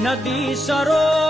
નદી સરોવર છલી રે